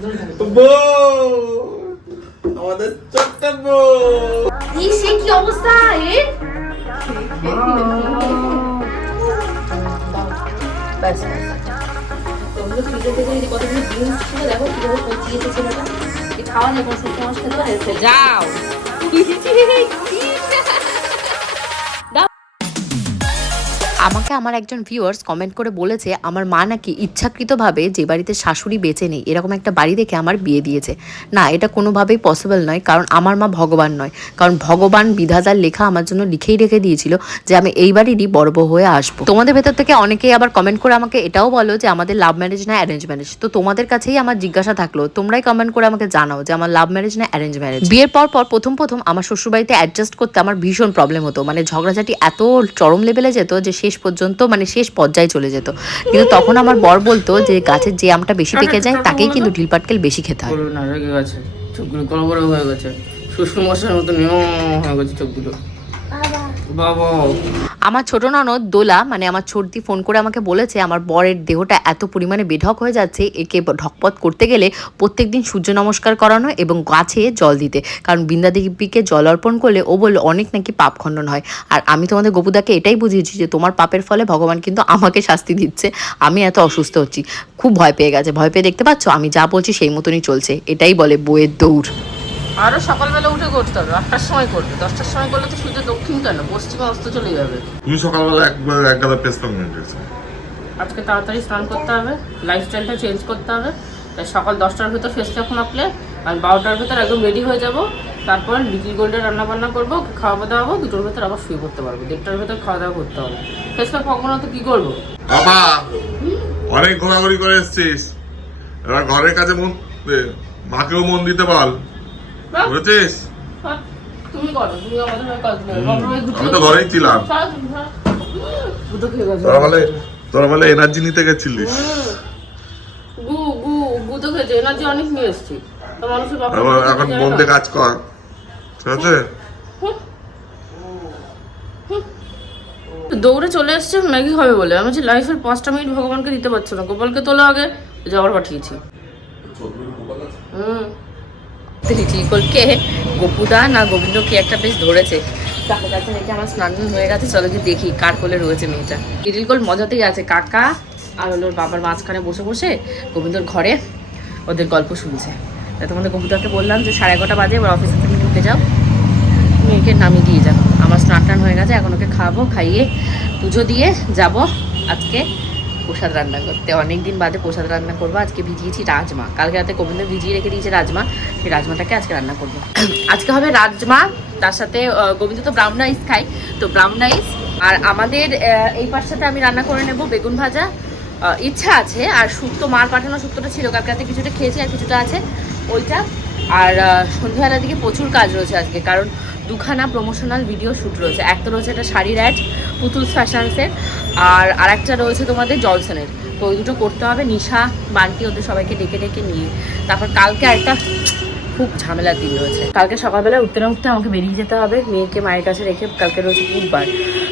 বউ! আমাদের ছোট্ট বউ! কি সে কি অবস্থা? এর ব্যাস ওগুলো ফ্রিজে থেকে যদি কতগুলো জিনিস ছিল দেখো কীভাবে পচিয়েছে ছেলেটা এ খাওয়া যায় কোনো শুকনো মাছ খেতে পারে? যাও। আমাকে আমার একজন ভিউয়ার্স কমেন্ট করে বলেছে, আমার মা নাকি ইচ্ছাকৃতভাবে যে বাড়িতে শাশুড়ি বেঁচে নেই, এরকম একটা বাড়ি দেখে আমার বিয়ে দিয়েছে। না, এটা কোনোভাবেই পসিবল নয়, কারণ আমার মা ভগবান নয়। কারণ ভগবান বিধাতার লেখা আমার জন্য লিখেই রেখে দিয়েছিল যে আমি এই বাড়িরই বড় বউ হয়ে আসব। তোমাদের ভেতর থেকে অনেকেই আবার কমেন্ট করে আমাকে এটাও বলো যে আমাদের লাভ ম্যারেজ না অ্যারেঞ্জ ম্যারেজ তো তোমাদের কাছেই আমার জিজ্ঞাসা থাকল, তোমরাই কমেন্ট করে আমাকে জানাও যে আমার লাভ ম্যারেজ না অ্যারেঞ্জ ম্যারেজ বিয়ের পর পর প্রথম প্রথম আমার শ্বশুরবাড়িতে অ্যাডজাস্ট করতে আমার ভীষণ প্রবলেম হতো। মানে ঝগড়াঝাটি এত চরম লেভেলে যেত যে শেষ পর্যন্ত মানে শেষ পর্যায়ে চলে যেত। কিন্তু তখন আমার বর বলতো যে গাছের যে আমটা বেশি পেকে যায়, তাকেই কিন্তু ঢিল পাটকেল বেশি খেতে হয়। চোখগুলো হয়ে গেছে। মশার মতো নিয়ম হয়ে গেছে চোখগুলো। আমার ছোট ননদ দোলা মানে আমার ছোটদি ফোন করে আমাকে বলেছে, আমার বরের দেহটা এত পরিমাণে বেঢক হয়ে যাচ্ছে, একে ঢকপথ করতে গেলে প্রত্যেকদিন সূর্য নমস্কার করানো এবং গাছে জল দিতে। কারণ বৃন্দা দেবীকে জল অর্পণ করলে ও বলল, অনেক নাকি পাপ খণ্ডন হয়। আর আমি তোমাদের গোপুদাকে এটাই বুঝিয়েছি যে, তোমার পাপের ফলে ভগবান কিন্তু আমাকে শাস্তি দিচ্ছে। আমি এত অসুস্থ হচ্ছি। খুব ভয় পেয়ে গেছে। ভয় পেয়ে দেখতে পাচ্ছ? আমি যা বলছি সেই মতনই চলছে। এটাই বলে বইয়ের দৌড়। আরও সকালবেলা উঠে করতে হবে আটটার সময় করবে। দশটার সময় করলে তো সূর্য দক্ষিণ কেন? পশ্চিমে অস্ত চলে যাবে। তুমি সকালবেলা একবার এক গাদা পেস্তা গেছো আজকে তাড়াতাড়ি স্নান করতে হবে লাইফস্টাইলটা চেঞ্জ করতে হবে। তাই সকাল দশটার ভেতর ফেস যখন আপলে আর বারোটার ভেতর একদম রেডি হয়ে যাব। তারপর লিটিল গোল্ডের রান্না বান্না করব খাওয়া দাওয়া দুটোর ভেতর আবার শুয়ে পড়তে পারব। দেড়টার ভেতর খাওয়া দাওয়া করতে হবে। ফেস প্যাক কখনো তো কি করব? বাবা অনেক ঘোরাঘুরি করে এসছিস। এবার ঘরের কাছে মন। মাকেও মন দিতে বাহ, বুঝেছিস? বাহ, তুমি করো তুমি আমাদের হয়ে আমি তো ঘরেই ছিলাম। তোরা বলে তোরা বলে এনার্জি নিতে গেছিলিস। গু গু গু তো খেয়েছে এনার্জি অনেক নিয়ে এসছি। তো মানুষের বাবা এখন এখন মন দিয়ে কাজ কর ঠিক আছে? দৌড়ে চলে এসছে ম্যাগি হবে বলে। আমি যে লাইফের পাঁচটা মিনিট ভগবানকে দিতে পারছ না। গোপালকে তোলা আগে যাওয়ার পাঠিয়েছি। হুম। লিটিল গোলকে গোপুদা না গোবিন্দ কি একটা বেশ ধরেছে। তাকে কাছে রেখে আমার স্নান হয়ে গেছে, চলো গিয়ে দেখি কার কোলে রয়েছে মেয়েটা। লিটিল মজাতেই আছে, কাকা আর হলো বাবার মাঝখানে বসে বসে গোবিন্দর ঘরে ওদের গল্প শুনছে। তোমাদের গোপুদাকে বললাম যে সাড়ে এগারোটা বাজে, এবার অফিস থেকে ঢুকে যাও। মেয়েকে নামিয়ে দিয়ে যাও। আমার স্নান টান হয়ে গেছে, এখন ওকে খাব খাইয়ে পুজো দিয়ে যাব আজকে। প্রসাদ রান্না করতে। অনেক দিন বাদে প্রসাদ রান্না করব, আজকে ভিজিয়েছি রাজমা। কালকে রাতে গোবিন্দ ভিজিয়ে রেখে দিয়েছে রাজমা, সেই রাজমাটাকে আজকে রান্না করব। আজকে হবে রাজমা, তার সাথে গোবিন্দ তো ব্রাউন রাইস খাই তো ব্রাউন রাইস আর আমাদের এই পাশটাতে আমি রান্না করে নেব বেগুন ভাজা। ইচ্ছা আছে, আর শুক্তো মার পাঠানো শুক্তোটা ছিল, কালকে রাতে কিছুটা খেয়েছি আর কিছুটা আছে ওইটা। আর সন্ধ্যাবেলার দিকে প্রচুর কাজ রয়েছে আজকে, কারণ দুখানা প্রমোশনাল ভিডিও শ্যুট রয়েছে। একটা রয়েছে একটা শাড়ির অ্যাড পুতুল ফ্যাশনসের আর আরেকটা রয়েছে তোমাদের জলসনের। তো ওই দুটো করতে হবে। নিশা, বান্টি ওদের সবাইকে ডেকে ডেকে নিয়ে। তারপর কালকে একটা খুব ঝামেলার দিন রয়েছে। কালকে সকালবেলা উঠতে না উঠতে আমাকে বেরিয়ে যেতে হবে। মেয়েকে মায়ের কাছে রেখে কালকে রয়েছে বুধবার।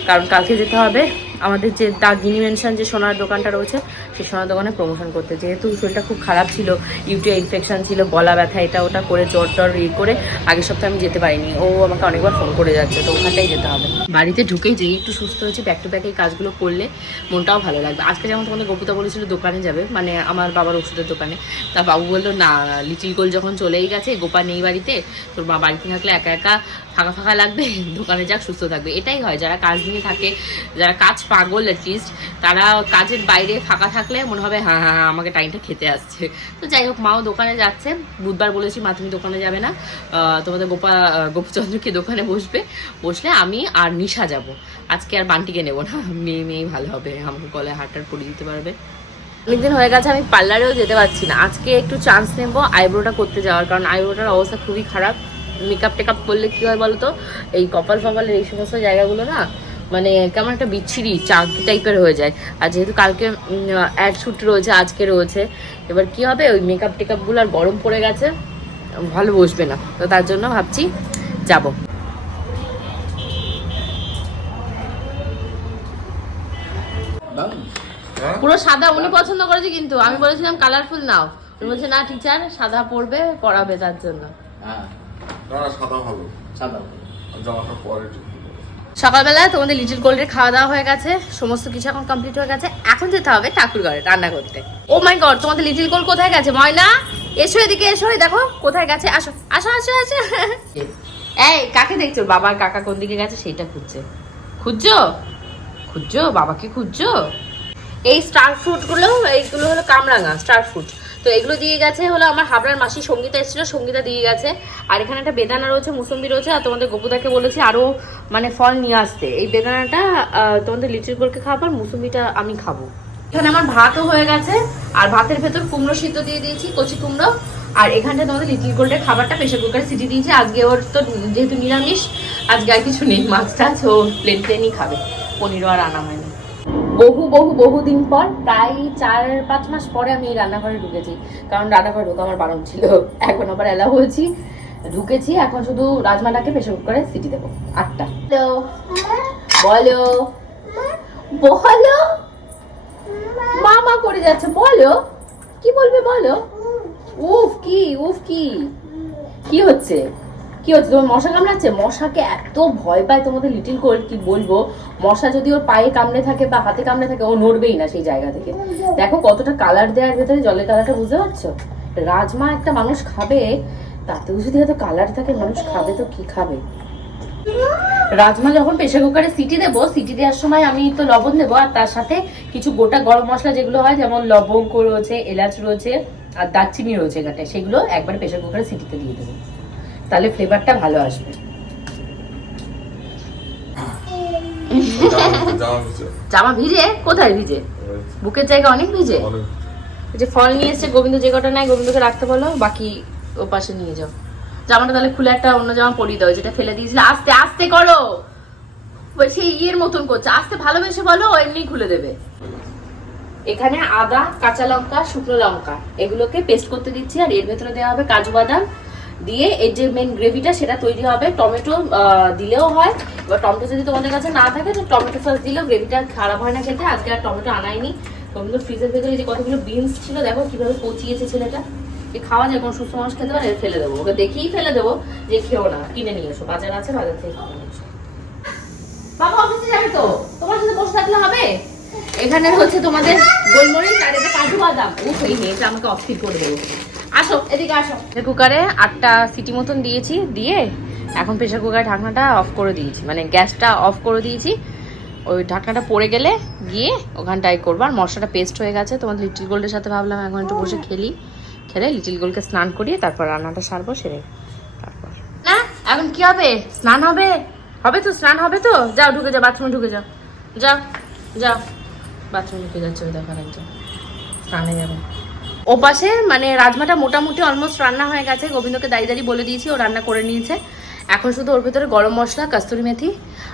কারণ কালকে যেতে হবে আমাদের যে দা গিনি মেনশন যে সোনার দোকানটা রয়েছে, সেই সোনার দোকানে প্রমোশন করতে। যেহেতু শরীরটা খুব খারাপ ছিল ইউটিআই ইনফেকশন ছিল, গলা ব্যথা, এটা ওটা করে, জ্বর টর ইয়ে করে, আগের সপ্তাহে আমি যেতে পারিনি। ও আমাকে অনেকবার ফোন করে যাচ্ছে, তো ওখানটাই যেতে হবে। বাড়িতে ঢুকেই যেই একটু সুস্থ হয়েছে ব্যাক টু ব্যাক এই কাজগুলো করলে মনটাও ভালো লাগবে। আজকে যেমন তোমাদের গোপুতা বলেছিল, দোকানে যাবে মানে আমার বাবার ওষুধের দোকানে। তা বাবু বলল, না লিটিল গোল যখন চলেই গেছে, গোপা নেই বাড়িতে, তোর মা বাড়িতে থাকলে একা একা ফাঁকা ফাঁকা লাগবে, দোকানে যাক, সুস্থ থাকবে। এটাই হয়, যারা কাজ নিয়ে থাকে, যারা কাজ পাগল অ্যাটলিস্ট তারা কাজের বাইরে ফাঁকা থাকলে মনে হবে হ্যাঁ হ্যাঁ হ্যাঁ, আমাকে টাইমটা খেতে আসছে। তো যাই হোক মাও দোকানে যাচ্ছে। বুধবার বলেছি মা তুমি দোকানে যাবে না। তোমাদের গোপা গোপচন্দ্রকে দোকানে বসবে? বসলে আমি আর নিশা যাব। আজকে আর বান্টিকে নেব না। মেয়ে মেয়ে ভালো হবে। আমাকে গলায় হাটটার করে দিতে পারবে। অনেকদিন হয়ে গেছে আমি পার্লারেও যেতে পারছি না। আজকে একটু চান্স নেব আইব্রোটা করতে যাওয়ার কারণ আইব্রোটার অবস্থা খুবই খারাপ। মেকআপ টেকআপ করলে কী হয় বলো তো এই কপাল ফপালের এই সমস্ত জায়গাগুলো না মানে কেমন একটা বিচ্ছিরি চাক টাইপের হয়ে যায়। আর যেহেতু কালকে অ্যাড শ্যুট রয়েছে আজকে রয়েছে এবার কি হবে? ওই মেকআপ টেকআপগুলো আর গরম পড়ে গেছে ভালো বসবে না। তো তার জন্য ভাবছি যাব। পুরো সাদা উনি পছন্দ করেছে কিন্তু। আমি বলেছিলাম কালারফুল নাও। বলছে না টিচার সাদা পড়বে পড়াবে তার জন্য। হ্যাঁ সাদা ভালো। সাদা। জামাটা পরে। সকালবেলা তোমাদের লিটিল গোল্ডের খাওয়া দাওয়া হয়ে গেছে, সমস্ত কিছু এখন কমপ্লিট হয়ে গেছে। এখন যেতে হবে ঠাকুর ঘরে রান্না করতে। ও মাই গড তোমাদের লিটিল গোল্ড কোথায় গেছে? ময়না, এসো এদিকে, এসো দেখো, কোথায় গেছে? আসো আসো আসো আসো। এই, কাকে দেখছ? বাবার কাকা কোন দিকে গেছে সেটা খুঁজছে। খুঁজছো? খুঁজছো? বাবাকে খুঁজছো? এই স্টার ফ্রুটগুলো, এইগুলো হলো কামরাঙা স্টার ফ্রুট তো এগুলো দিয়ে গেছে হলো আমার হাবড়ার মাসি সঙ্গীতা এসেছিল, সঙ্গীতা দিয়ে গেছে। আর এখানে একটা বেদানা রয়েছে, মুসম্বি রয়েছে, আর তোমাদের গোপুদাকে বলেছি আরও মানে ফল নিয়ে আসতে। এই বেদানাটা তোমাদের লিটিল গোলকে খাবার মুসম্বিটা আমি খাব। এখানে আমার ভাতও হয়ে গেছে, আর ভাতের ভেতর কুমড়ো সিদ্ধ দিয়ে দিয়েছি, কচি কুমড়ো। আর এখানটা তোমাদের লিটিল গোল্ডের খাবারটা প্রেশার কুকারে সিটি দিয়েছি। আজকে ওর তো যেহেতু নিরামিষ, আজকে আর কিছু নেই, মাছ টাছ, ও প্লেন প্লেনই খাবে, পনিরও আর আনা হয়নি। বহু বহু বহু দিন পর প্রায় চার পাঁচ মাস পরে আমি এই রান্নাঘরে ঢুকেছি। কারণ রান্নাঘরে ঢোকা আমার বারণ ছিল। এখন আবার এলাও হয়েছি। ঢুকেছি এখন শুধু রাজমাটাকে প্রেশার কুকারে সিটি দেবো। আটটা। বলো। বলো। মামা করে যাচ্ছে বলো। কি বলবে বলো? উফ কি উফ কি? কি হচ্ছে? কি হচ্ছে? তোমার মশা কামড়াচ্ছে? মশাকে এত ভয় পায় তোমাদের লিটিল কোল্ড কি বলব? মশা যদি ওর পায়ে কামড়ে থাকে বা হাতে কামড়ে থাকে, ও নড়বেই না সেই জায়গা থেকে। দেখো কতটা কালার দেওয়ার ভেতরে, জলের কালারটা বুঝতে পারছ? রাজমা একটা মানুষ খাবে, তাতেও যদি এত কালার থাকে, মানুষ খাবে তো কি খাবে? রাজমা যখন প্রেশার কুকারে সিটি দেবো সিটি দেওয়ার সময় আমি তো লবণ দেবো, আর তার সাথে কিছু গোটা গরম মশলা যেগুলো হয়, যেমন লবঙ্গ রয়েছে, এলাচ রয়েছে, আর দারচিনি রয়েছে এখানে, সেগুলো একবার প্রেশার কুকারে সিটিতে দিয়ে দেবো। তাহলে ফ্লেভারটা ভালো আসবে। জামা ভিজে। কোথায় ভিজে? বুকের জায়গা অনেক ভিজে? এই যে ফল নিয়ে এসছে গোবিন্দ যে কটা নেয় গোবিন্দকে রাখতে বলো বাকি ও পাশে নিয়ে যাও। জামাটা তাহলে খুলে একটা অন্য জামা পরিয়ে দাও যেটা ফেলে দিয়েছিল। আস্তে আস্তে করো! বলছে ইয়ের মতন করছে। আস্তে ভালোবেসে বলো এমনি খুলে দেবে। এখানে আদা কাঁচা লঙ্কা শুকনো লঙ্কা এগুলোকে পেস্ট করতে দিচ্ছি আর এর ভেতরে দেওয়া হবে কাজু বাদাম। দিয়ে এর যে মেন গ্রেভিটা সেটা তৈরি হবে। টমেটো দিলেও হয়। এবার টমেটো যদি তোমাদের কাছে না থাকে, তো টমেটো সস দিলেও গ্রেভিটা খারাপ হয় না খেতে। আজকে আর টমেটো আনাইনি। টমেটো ফ্রিজের ভেতরে যে কতগুলো বিনস ছিল, দেখো কীভাবে পচিয়েছে ছেলেটা। এ খাওয়া যায়, কোনো সুস্থ মানুষ খেতে পারে ফেলে দেবো। ওকে দেখেই ফেলে দেবো যে খেও না, কিনে নিয়ে এসো। বাজার আছে, বাজার থেকে কিনে নিয়ে এসো। বাবা অফিসে যাবে তো? তোমার সাথে বসে থাকলে হবে? এখানে হচ্ছে তোমাদের গোলমরিচ আর এটা কাজু বাদাম। উফ, এই মেয়েটা আমাকে অস্থির করে দেবো। আসো এদিকে আসো। কুকারে আটটা সিটি মতন দিয়েছি দিয়ে এখন প্রেশার কুকারের ঢাকনাটা অফ করে দিয়েছি। মানে গ্যাসটা অফ করে দিয়েছি। ওই ঢাকনাটা পড়ে গেলে গিয়ে ওখানটায় করব। আর মশলাটা পেস্ট হয়ে গেছে তোমাদের লিটিল গোল্ডের সাথে ভাবলাম এখন একটু বসে খেলি। খেলে লিটিল গোল্ডকে স্নান করিয়ে তারপর রান্নাটা সারবো সেরে তারপর। না এখন কি হবে? স্নান হবে? হবে তো স্নান হবে তো? যাও ঢুকে যাও বাথরুমে ঢুকে যাও। যাও যাও। বাথরুমে ঢুকে যাচ্ছে ওই দেখো একজন স্নানে যাবে। ও পাশে মানে রাজমাটা মোটামুটি অলমোস্ট রান্না হয়ে গেছে। গোবিন্দকে দাঁড়িয়ে দাঁড়িয়ে বলে দিয়েছি, ও রান্না করে নিয়েছে। এখন শুধু ওর ভেতরে গরম মশলা, কাস্তুরি মেথি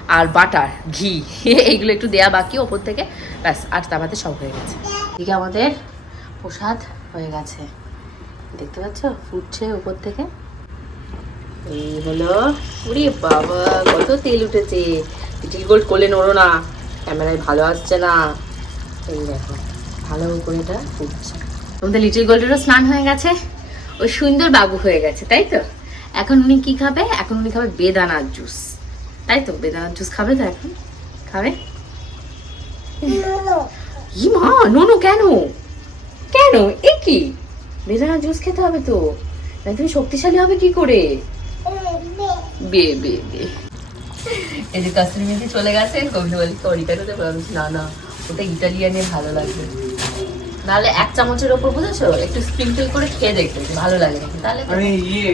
আর বাটার, ঘি। এইগুলো একটু দেয়া বাকি ওপর থেকে। ব্যাস, আর তাবাতে সব হয়ে গেছে। এদিকে আমাদের প্রসাদ হয়ে গেছে। দেখতে পাচ্ছ? ফুটছে উপর থেকে। এই হলো উড়ি বাবা, কত তেল উঠেছে। লিটিল গোল্ড কোলে নড়ো না। ক্যামেরায় ভালো আসছে না। এই দেখো, ভালো করে এটা ফুটছে। তোমাদের লিটিল গোল্ডেরও স্নান হয়ে গেছে। ও সুন্দর বাবু হয়ে গেছে তাই তো? এখন উনি কি খাবে? এখন উনি খাবে বেদানার জুস। তাই তো? বেদানার জুস খাবে তো এখন? খাবে? ই মা নোনো কেন? কেন? এ কি? বেদানার জুস খেতে হবে তো। না তুমি শক্তিশালী হবে কি করে? বে বে বে। এই যে কাস্তুরি মেথি চলে গেছে। কবিতা বলি বলছি না না ওটা ইটালিয়ানে ভালো লাগবে। নাহলে এক চামচের ওপর বুঝেছ? একটু স্প্রিঙ্কল করে খেয়ে দেখবে ভালো লাগে তাহলে আমি ইয়ে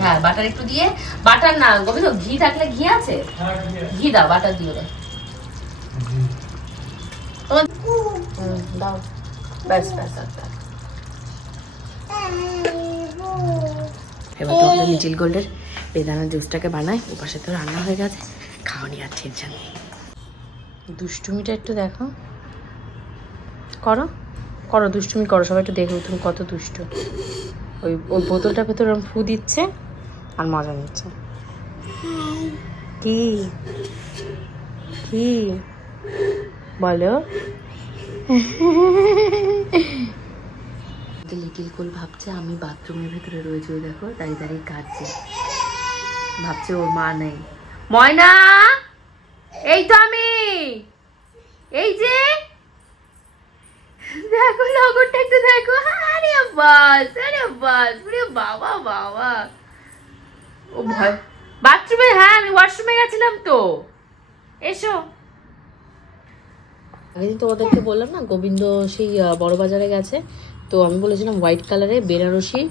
হ্যাঁ বাটার একটু দিয়ে বাটার না গোবিন্দ ঘি থাকলে ঘি আছে? ঘি দাও বাটার দিও দাও। তোমার- দাও। ব্যাস ব্যাস। এবার তো আমাদের লিটিল গোল্ডের বেদানা জুসটাকে বানাই ও পাশে তো রান্না হয়ে গেছে। খাওয়া নিয়ে আর টেনশন নেই। দুষ্টুমিটা একটু দেখো। করো। করো, দুষ্টুমি করো, সবাই একটু দেখো তুমি কত দুষ্ট। ওই ওই বোতলটার ভেতর ওরম ফু দিচ্ছে আর মজা নিচ্ছে। কি? কি? বলো। লিটিল কোল ভাবছে, আমি বাথরুমের ভেতরে রয়েছে দেখো, দাঁড়িয়ে দাঁড়িয়ে কাঁদছে। ভাবছে ওর মা নেই। ময়না! এই তো আমি! এই যে দেখো লগরটা একটু দেখো আরে বাস, আরে বাস আরে বাবা বাবা। ও ভয়। বাথরুমে হ্যাঁ আমি ওয়াশরুমে গেছিলাম তো। এসো। আগের দিন তোমাদেরকে বললাম না, গোবিন্দ সেই বড় বাজারে গেছে। তো আমি বলেছিলাম হোয়াইট কালারে বেনারসি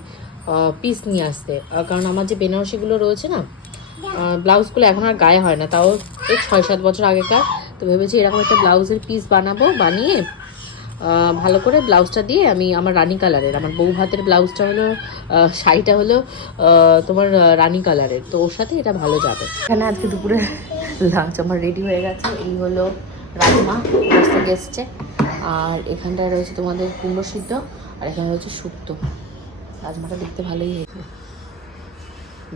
পিস নিয়ে আসতে। কারণ আমার যে বেনারসিগুলো রয়েছে না ব্লাউজগুলো এখন আর গায়ে হয় না। তাও এই ছয় সাত বছর আগেকার। তো ভেবেছি এরকম একটা ব্লাউজের পিস বানাবো, বানিয়ে ভালো করে ব্লাউজটা দিয়ে আমি আমার রানি কালারের, আমার বউ ভাতের ব্লাউজটা হলো শাড়িটা হলো তোমার রানী কালারের। তো ওর সাথে এটা ভালো যাবে। এখানে আজকে দুপুরে লাঞ্চ আমার রেডি হয়ে গেছে। এই হলো রাজমা মস্ত এসছে। আর এখানটায় রয়েছে তোমাদের কুমড়ো সিদ্ধ, আর এখানে রয়েছে শুক্তো। রাজমাটা দেখতে ভালোই হয়েছে।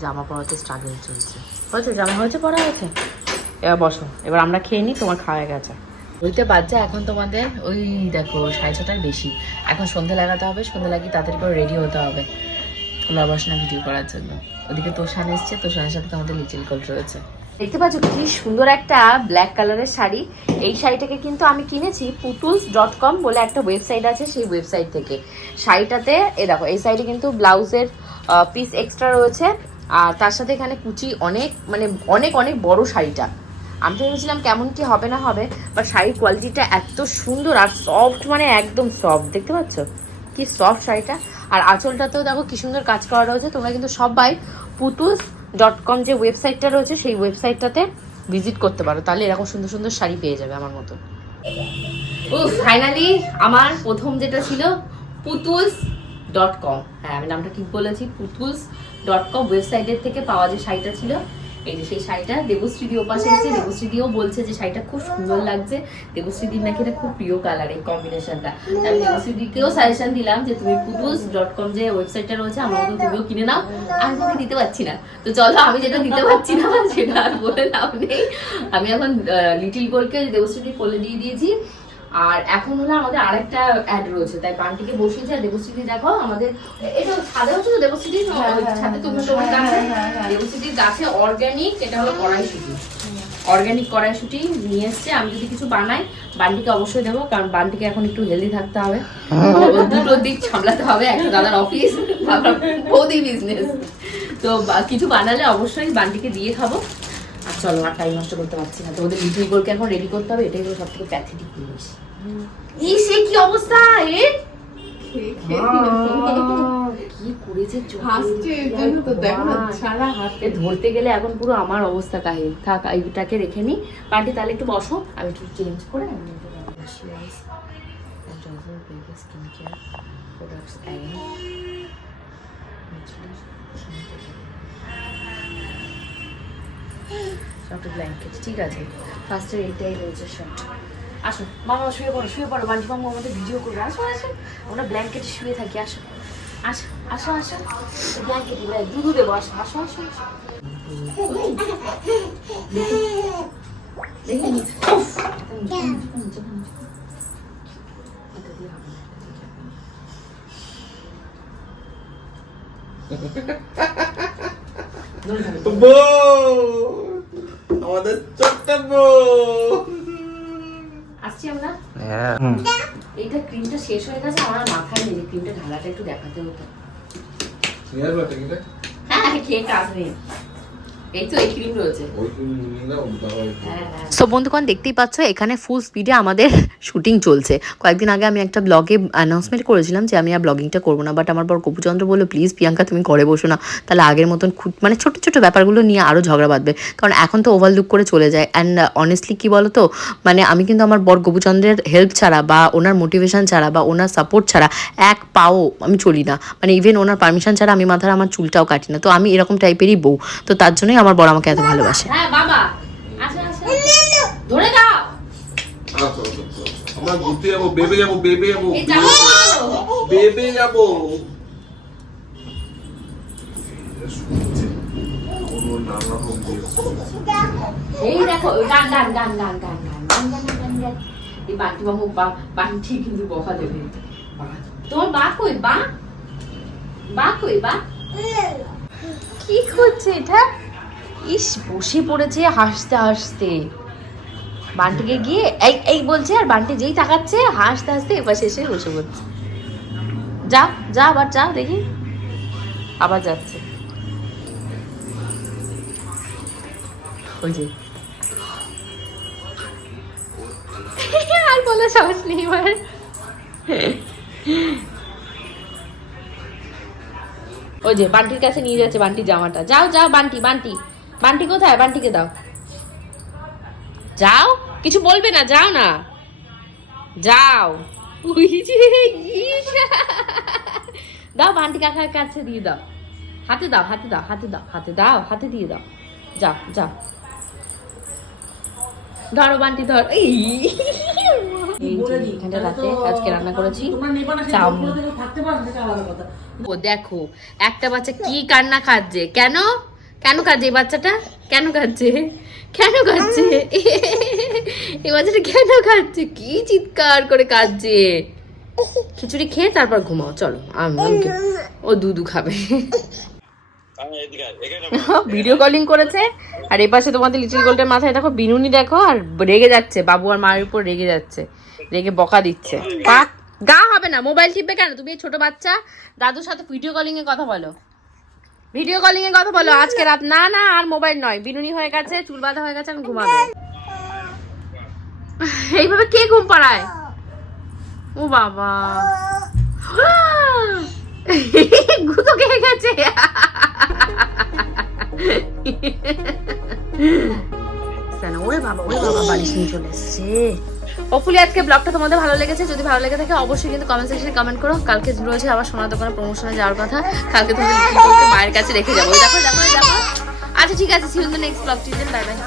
জামা পরাতে স্ট্রাগল চলছে। হয়েছে জামা হয়েছে, পরা হয়েছে? এবার বসো, এবার আমরা খেয়ে নিই, তোমার খাওয়া গেছে। ওইতে বাচ্চা এখন তোমাদের ওই দেখো সাড়ে ছটার বেশি। এখন সন্ধে লাগাতে হবে, সন্ধে লাগিয়ে তাদের করে রেডি হতে হবে। বসে ভিডিও করার জন্য। ওদিকে তোষান এসছে, তোষানের সাথে তোমাদের লিচিল কোল্ড রয়েছে। দেখতে পাচ্ছ কি সুন্দর একটা ব্ল্যাক কালারের শাড়ি। এই শাড়িটাকে কিন্তু আমি কিনেছি পুতুলস ডট কম বলে একটা ওয়েবসাইট আছে সেই ওয়েবসাইট থেকে। শাড়িটাতে, এ দেখো, এই সাইডে কিন্তু ব্লাউজের পিস এক্সট্রা রয়েছে। আর তার সাথে এখানে কুচি অনেক মানে অনেক অনেক বড় শাড়িটা। আমি ভেবেছিলাম কেমন কি হবে না হবে বা শাড়ির কোয়ালিটিটা এত সুন্দর আর সফট মানে একদম সফট দেখতে পাচ্ছ? কি সফট শাড়িটা? আর আঁচলটাতেও দেখো কি সুন্দর কাজ করা রয়েছে, তোমরা কিন্তু সবাই পুতুলস ডট কম যে ওয়েবসাইটটা রয়েছে, সেই ওয়েবসাইটটাতে ভিজিট করতে পারো, তাহলে এরকম সুন্দর সুন্দর শাড়ি পেয়ে যাবে আমার মতো। ও ফাইনালি আমার প্রথম যেটা ছিল পুতুলস ডট কম হ্যাঁ আমি নামটা ঠিক বলেছি পুতুলস ডট কম ওয়েবসাইটের থেকে পাওয়া যে শাড়িটা ছিল এই যে সেই শাড়িটা দেবশ্রীদি ওপাশে এসেছে দেবশ্রীদিও বলছে যে শাড়িটা খুব সুন্দর লাগছে। দেবশ্রীদির নাকি এটা খুব প্রিয় কালার এই কম্বিনেশনটা আমি দেবশ্রীদিকেও সাজেশন দিলাম যে তুমি পুতুলস ডট কম যে ওয়েবসাইটটা রয়েছে, আমার মতো তুমিও কিনে নাও। আমি তোমাকে দিতে পারছি না। তো চলো, আমি যেটা দিতে পারছি না, সেটা আর বলে লাভ নেই। আমি এখন লিটিল গোলকে দেবশ্রীদি কোলে দিয়ে দিয়েছি। আর এখন হলো আমাদের আরেকটা অ্যাড রয়েছে তাই বান্টিকে বসিয়েছে আর দেবশ্রীদি দেখো আমাদের এটা ছাদে হচ্ছে তো দেবশ্রীদি ছাদে তুমি তোমার গাছে দেবশ্রীদির গাছে অর্গানিক এটা হলো কড়াইশুটি। অর্গানিক কড়াইশুটি নিয়ে এসছে আমি যদি কিছু বানাই বান্টিকে অবশ্যই দেবো কারণ বান্টিকে এখন একটু হেলদি থাকতে হবে। দুটো দিক সামলাতে হবে একটা দাদার অফিস বৌদি বিজনেস তো কিছু বানালে অবশ্যই বান্টিকে দিয়ে খাব। চলো আর টাইম নষ্ট করতে পারছি না। তো ওদের লিটল গোলকে এখন রেডি করতে হবে এটাই হলো সব থেকে প্যাথেটিক জিনিস এই সে কি অবস্থা এর কি করেছে? হাসছে, জন্য তো দেখো। সারা হাত। এ ধরতে গেলে এখন পুরো আমার অবস্থা কাহিল থাক এইটাকে রেখে নি। পান্টি তাহলে একটু বসো আমি একটু চেঞ্জ করে আমি শর্ট ব্ল্যাঙ্কেট ঠিক আছে। ফার্স্টে এইটাই রয়েছে শর্ট আসো, মামা শুয়ে পড়ো শুয়ে পড়ো বান্টি মামা আমাদের ভিডিও করবে। আসো আসো। আমরা ব্ল্যাঙ্কেটে শুয়ে থাকি, আসো। আসো আসো আসো। ব্ল্যাঙ্কেট দুধু দেবো, আসো আসো আসো আসো। আমাদের ছোট্ট আসছি আমরা? এইটা ক্রিমটা শেষ হয়ে গেছে আমার মাথায় নেই ক্রিমটা ঢালাটা একটু দেখাতে হতো। হ্যাঁ খেয়ে কাজ নেই। এই তো এই ক্রিম রয়েছে। হ্যাঁ হ্যাঁ সো বন্ধুগণ দেখতেই পাচ্ছ এখানে ফুল স্পিডে আমাদের শুটিং চলছে। কয়েকদিন আগে আমি একটা ব্লগে অ্যানাউন্সমেন্ট করেছিলাম যে আমি আর ব্লগিংটা করব না বাট আমার বর গোপুচন্দ্র বলল প্লিজ প্রিয়াঙ্কা তুমি ঘরে বসো না। তাহলে আগের মতন খুব মানে ছোট ছোট ব্যাপারগুলো নিয়ে আরও ঝগড়া বাঁধবে। কারণ এখন তো ওভারলুক করে চলে যায়। অ্যান্ড অনেস্টলি কি বলো তো মানে আমি কিন্তু আমার বর গোপুচন্দ্রের হেল্প ছাড়া বা ওনার মোটিভেশন ছাড়া বা ওনার সাপোর্ট ছাড়া এক পাও আমি চলি না। মানে ইভেন ওনার পারমিশন ছাড়া আমি মাথার আমার চুলটাও কাটি না। তো আমি এরকম টাইপেরই বউ। তো তার জন্যই আমার বর আমাকে এত ভালোবাসে। হ্যাঁ এই দেখো গান গান গান গান গান গান গান গান গান গান। এই বান্টি বাবু বান্টি কিন্তু বকা দেবে। তোমার বা কই বা? বা কই বা? কি করছে এটা? ইস, বসে পড়েছে হাসতে হাসতে। বান্টিকে গিয়ে এই এই বলছে, আর বান্টি যেই তাকাচ্ছে, হাসতে হাসতে এবার শেষে বসে পড়ছে। যা যা, আবার যা, দেখি। আবার যাচ্ছে। ওই যে। আর বলার সাহস নেই এবার। ওই যে, বান্টির কাছে নিয়ে যাচ্ছে বান্টি জামাটা। যাও যাও, বান্টি বান্টি। বান্টি কোথায়? বান্টিকে দাও। যাও। কিছু বলবে না যাও না। যাও। দাও বান্টি কাকার কাছে দিয়ে দাও। হাতে দাও হাতে দাও হাতে দাও হাতে দাও হাতে দিয়ে দাও। যাও যাও। ধরো বান্টি ধর। রাতে আজকে রান্না করেছি। ও দেখো একটা বাচ্চা কি কান্না খাচ্ছে কেন? কেন কাঁদছে? এই বাচ্চাটা কেন কাঁদছে? কেন কাঁদছে? এই বাচ্চাটা কেন খাচ্ছে কি চিৎকার করে কাঁদছে? খিচুড়ি খেয়ে তারপর ঘুমাও চলো ও দুধু খাবে। ভিডিও কলিং করেছে আর এ পাশে তোমাদের লিটিল গোল্ডের মাথায় দেখো বিনুনি দেখো আর রেগে যাচ্ছে বাবু আর মায়ের উপর রেগে যাচ্ছে রেগে বকা দিচ্ছে। গা হবে না মোবাইল টিপবে কেন? তুমি ছোট বাচ্চা দাদুর সাথে ভিডিও কলিং এ কথা বলো। ভিডিও কলিং এ কথা বলো। আজকে রাত না না, আর মোবাইল নয়। বিনুনি হয়ে গেছে, চুল বাঁধা হয়ে গেছে এখন ঘুমাবে। এইভাবে কে ঘুম পাড়ায়? ও বাবা। গুতো খেয়ে গেছে। ওরে বাবা ওরে বাবা নিয়ে চলে এসছে। হোপফুলি আজকে ব্লগটা তোমাদের ভালো লেগেছে, যদি ভালো লেগে থাকে অবশ্যই কিন্তু কমেন্ট সেকশনে কমেন্ট করো। কালকে রয়েছে আবার সোনার দোকানে প্রমোশনে যাওয়ার কথা। কালকে তোমাদের মায়ের কাছে রেখে যাব। দেখো দেখো দেখো। আচ্ছা ঠিক আছে see you in the next blog till then bye bye